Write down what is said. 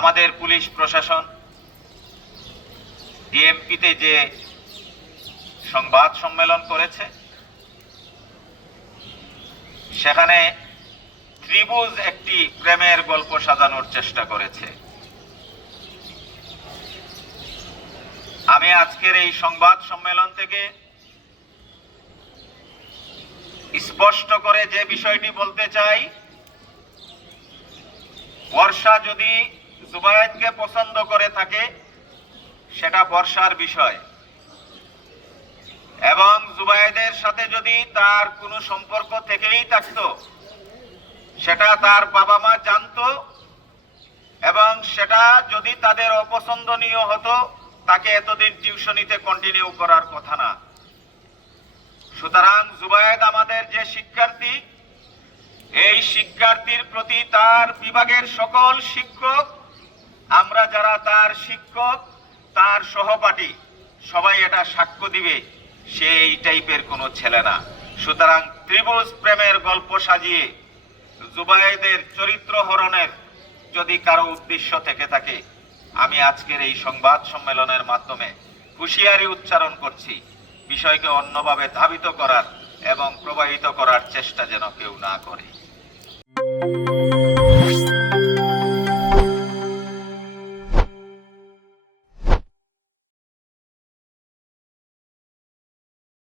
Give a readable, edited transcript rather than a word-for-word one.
আমাদের পুলিশ প্রশাসন ডিএমপিতে যে সংবাদ সম্মেলন করেছে, সেখানে ত্রিভুজ একটি প্রেমের গল্প সাজানোর চেষ্টা করেছে। আমি আজকের এই সংবাদ সম্মেলন থেকে স্পষ্ট করে যে বিষয়টি বলতে চাই, বর্ষা যদি জুবায়েদকে পছন্দ করে থাকে সেটা বর্ষার বিষয়, এবং জুবায়েদের সাথে যদি তার কোনো সম্পর্ক থেকেই থাকতো সেটা তার বাবা মা জানতো, এবং সেটা যদি তাদের অপছন্দনীয় হতো তাকে এতদিন টিউশনিতে কন্টিনিউ করার কথা না। সুতরাং জুবায়েদ আমাদের যে শিক্ষার্থী, এই শিক্ষার্থীর প্রতি তার বিভাগের সকল শিক্ষক, আমরা যারা তার শিক্ষক, তার সহপাঠী, সবাই এটা সাক্ষ্য দিবে সে এই টাইপের কোনো ছেলে না। সুতরাং ত্রিভুজ প্রেমের গল্প সাজিয়ে জুবায়েদের চরিত্র হরণের যদি কারো উদ্দেশ্য থেকে থাকে, আমি আজকের এই সংবাদ সম্মেলনের মাধ্যমে হুঁশিয়ারি উচ্চারণ করছি, বিষয়কে অন্যভাবে ধাবিত করার এবং প্রবাহিত করার চেষ্টা যেন কেউ না করে।